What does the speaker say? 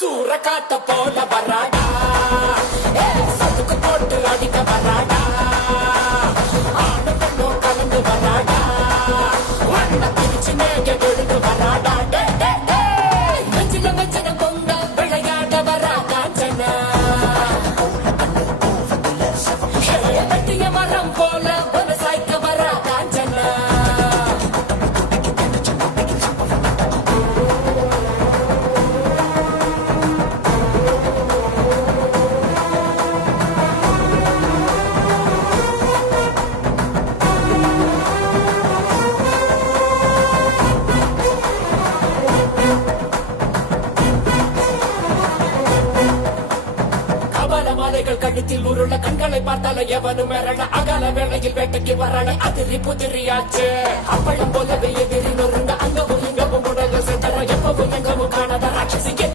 சூரக்காத்த போல வராடா சதுக்கு போட்டு அடிக்க வராடா ஆணு பெண்ணும் கலந்து வராடா வண்ண பிரிச்சு மேக விழுந்து வராடா நெஞ்சில வச்சன பொங்க விளையாட வரா காஞ்சனா வெட்டிய மரம் போல ஒரு சாய்க்க வரா காஞ்சனா மாலைகள் கழுத்தில் உருள கண்களை பார்த்தால எவனும் மிரள அகல வேளையில் வேட்டைக்கு வரல அதிரி புதிரியாச்சு அப்பளம் போல வெய்ய விரி நொறுங்க அங்கவும் இங்கவும் உடல செத்தர எப்பவும் எங்கவும் காணாத ராட்சசிக்கு